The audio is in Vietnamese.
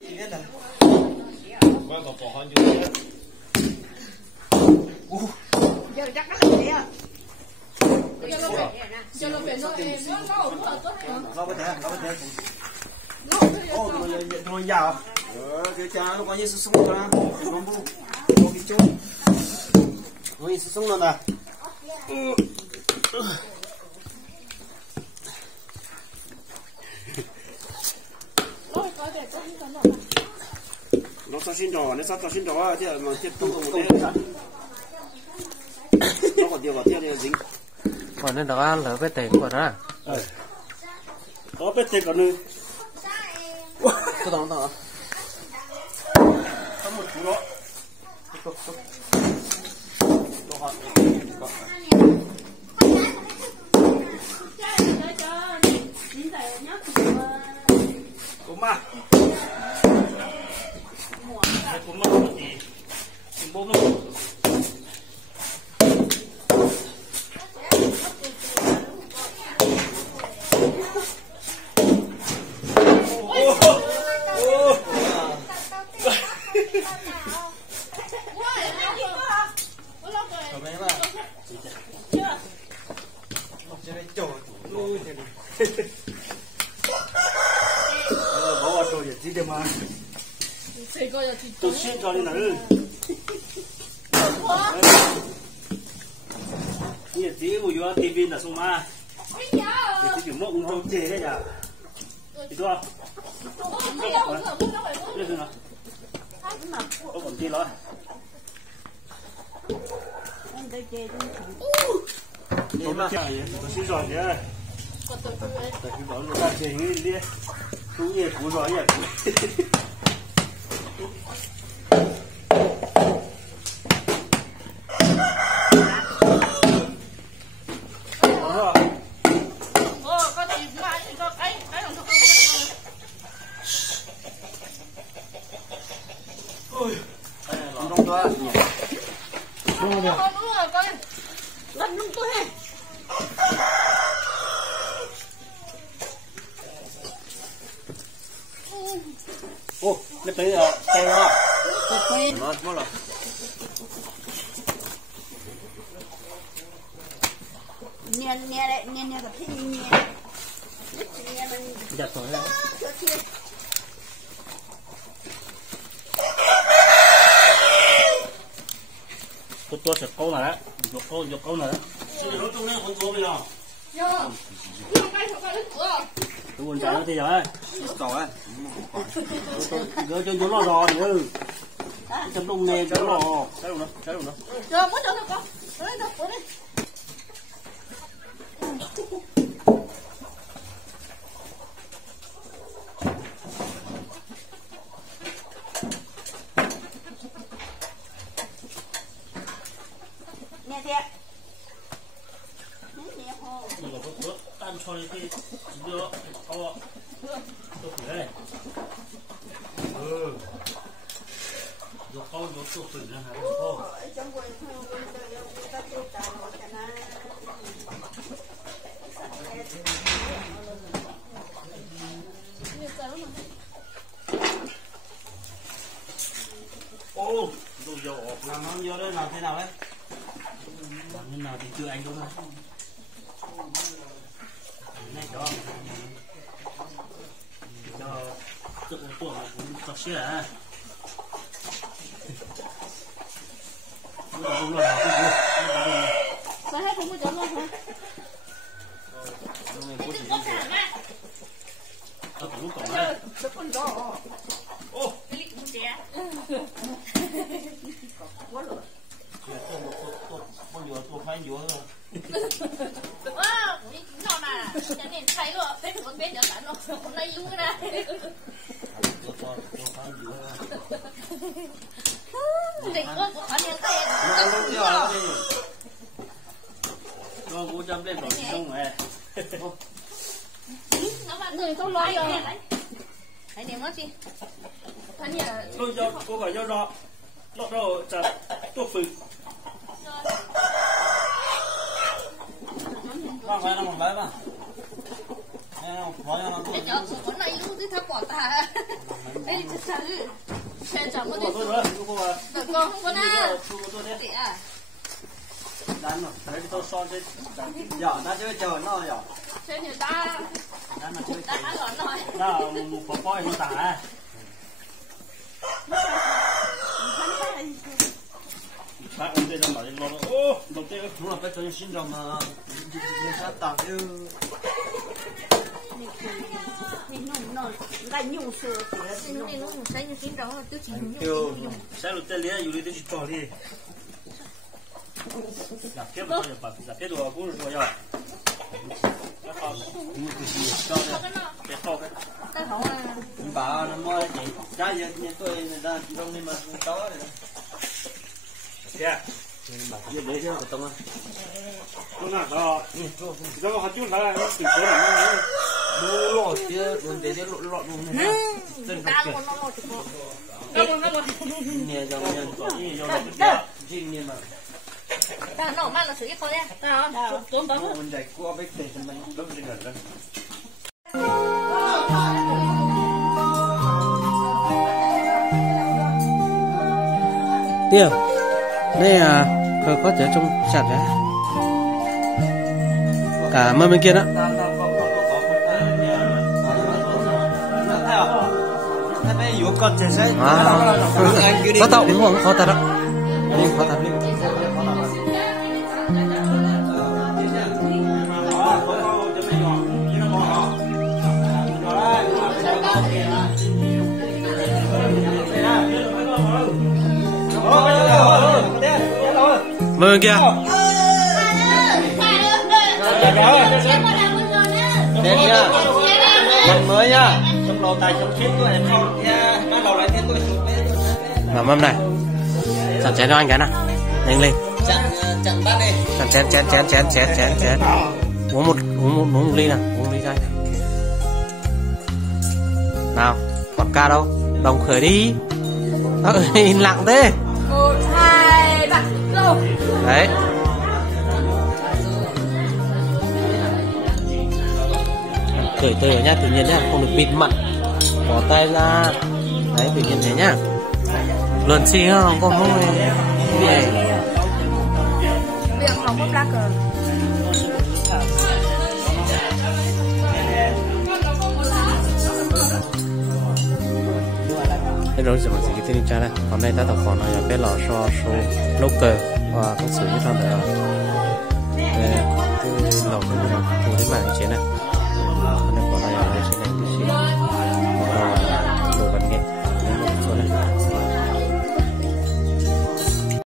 Qua còn bỏ hơn chứ. Giờ chắc nó là gì à? Giờ nó phải nó em nó Nó có thể. Ô, rồi giàu. Cái cha nó có như sung rồi đó. Nó bu. Nó cái chung. Nó như sung rồi nè. Nó sao xin trò, nó sao xin trò thì mà tiếp tục một cái. Nó còn điều thì dính. Còn nên đó lỡ vết tệ của nó. Có vết tệ còn nữa. Có đóng đó. Có một chú đó. Cũng mà. Cũng mà thì bố nó. Bỏ vào rồi gì mà tôi xin cho đi nào như tí của yo tivi là xong mà thì chỉ một ông chơi đấy nhá thì tôi lên nào có còn gì nữa tôi mà tôi xin rồi nhé tại vì bảo người ta chơi như đi cũng như cú rồi nhỉ ô, nó tới cây đó, nó mất rồi. Nè cái thing nè. Giật rồi đó. Tôi sẽ câu này đó, giật câu này đó. Sao nó trong này con chó bây giờ? Tôi muốn trả nó thì rồi. Cậu ấy. Gỡ cho nó rò đi ư. Trong đông này cho nó. Cái đâu nữa. Rồi mất rồi con. Đấy đâu, đi. Nè thiệt. 이거 뭐 딴철이 드디어 또 그래. 요거 또 그래 하고. ô, đồ dầu làm nó vô đấy làm thế nào đấy? Làm thế nào thì chưa anh đâu thôi. Này cho tự tuổi cũng thật sự à không là sao hết không có chấm luôn hả? cũng còn đấy. Con giò. Ô, quá rồi. con vừa phai vừa rồi. nó mà cho nên thấy rồi thấy con bé nhỏ nó hôm nay vui đây đỉnh con của anh em tay con cũng chăm lên rồi không hề nó mà người không nói rồi hãy niệm mất đi tôi cho cô phải cho rõ rồi chặt tôi phì không phải là một bé mà Bây giờ con này luôn thì thắp bỏ ta. Đây là thật sự. Xe chồng có thể được con không có na. Đàn nó thấy tôi son trên giờ nó chơi chờ nó giờ chơi nhiều ta đàn nó chơi ta ăn lỏn rồi nó một coi nó tả bạn ông đây là bảo nó ô đầu tiên đúng là phải cho xin rồi mà nên sát tặng chứ nó lại nhung sữa xin nó sẽ như xin đó tôi chỉ nhung sẽ lúc tên liềnอยู่đi trò đi giả thiết rồi giả thiết rồi cũng rồi rồi cái to cái bà nó mua chị trái giờ nhà tôi người ta đông nên mà to này yeah giờ để cho tông á con nào đó nó họ chút lại nó từ chỗ này nó lọt chứ đừng để lọt luôn này tên ta nó còn lo chụp nè dòng nhân có gì dòng cái chuyện như mà ta nổ mang là sự ít thôi nha ta tốn đó mình dạy qua biết để cho mình đúng gì rồi tiêu đây à có thể trong chặt đấy cả mấy bên kia đó có tàu đúng không khó thật đó khó thật mời kia đến nha mình mới nha trong lò tài trong chiến tôi em không nha bắt đầu lại thiên tôi mà mâm này chặt chén cho anh cái nào nhanh lên chặn bát đi chén uống một ly nào uống ly cho anh nào còn ca đâu đồng khởi đi im lặng thế 1 2 3 go đấy cởi tơi nhá tự nhiên nhá không được bịt mặt bỏ tay ra đấy tự nhiên thế nhá lần xì không có không này miệng không có black rồi rồi giờ mình sẽ tiếp theo này hôm nay ta tập còn là bé lò so số lâu cờ và có sự như trong đó lò của đến mảng chế này